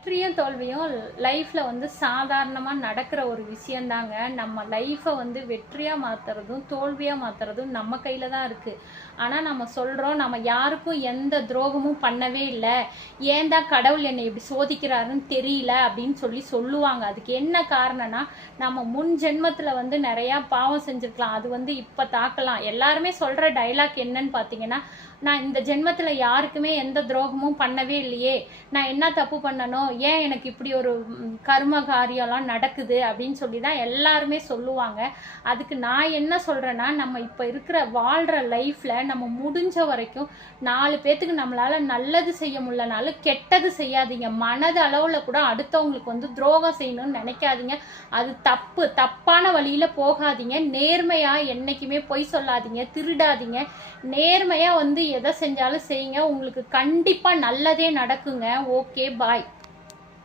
வெற்றியும் தோல்வியும் லைஃப்ல வந்து சாதாரணமா நடக்கிற ஒரு விஷயந்தாங்க. நம்ம லைஃப்பை வந்து வெற்றியா மாத்துறதும் தோல்வியா மாத்துறதும் நம்ம கையில தான் இருக்கு. ஆனா நம்ம சொல்றோம், நம்ம யாருக்கும் எந்த துரோகமும் பண்ணவே இல்லை, ஏன் தான் கடவுள் என்னை இப்படி சோதிக்கிறாருன்னு தெரியல அப்படின்னு சொல்லுவாங்க. அதுக்கு என்ன காரணம்னா, நம்ம முன் ஜென்மத்துல வந்து நிறைய பாவம் செஞ்சிருக்கலாம், அது வந்து இப்ப தாக்கலாம். எல்லாருமே சொல்ற டைலாக் என்னன்னு பாத்தீங்கன்னா, நான் இந்த ஜென்மத்துல யாருக்குமே எந்த துரோகமும் பண்ணவே இல்லையே, நான் என்ன தப்பு பண்ணணும், ஏன் எனக்கு இப்படி ஒரு கர்ம காரியம்லாம் நடக்குது அப்படின்னு சொல்லி தான் எல்லாருமே சொல்லுவாங்க. அதுக்கு நான் என்ன சொல்றேன்னா, நம்ம இப்போ இருக்கிற வாழ்கிற லைஃப்ல நம்ம முடிஞ்ச வரைக்கும் 4 பேத்துக்கு நம்மளால நல்லது செய்ய முடியலனாலும் கெட்டது செய்யாதீங்க. மனது அளவில் கூட அடுத்தவங்களுக்கு வந்து துரோகம் செய்யணும்னு நினைக்காதீங்க. அது தப்பு. தப்பான வழியில போகாதீங்க. நேர்மையா என்னைக்குமே பொய் சொல்லாதீங்க, திருடாதீங்க. நேர்மையா வந்து எதை செஞ்சாலும் செய்யுங்க. உங்களுக்கு கண்டிப்பா நல்லதே நடக்குங்க. ஓகே, பாய்.